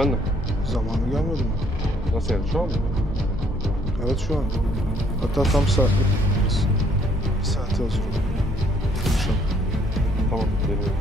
Efendim? Zamanı gelmedi mi? Nasıl yani şu an mı? Evet şu an. Hatta tam saat. Bir saate hazır ol. Konuşalım. Tamam geliyorum.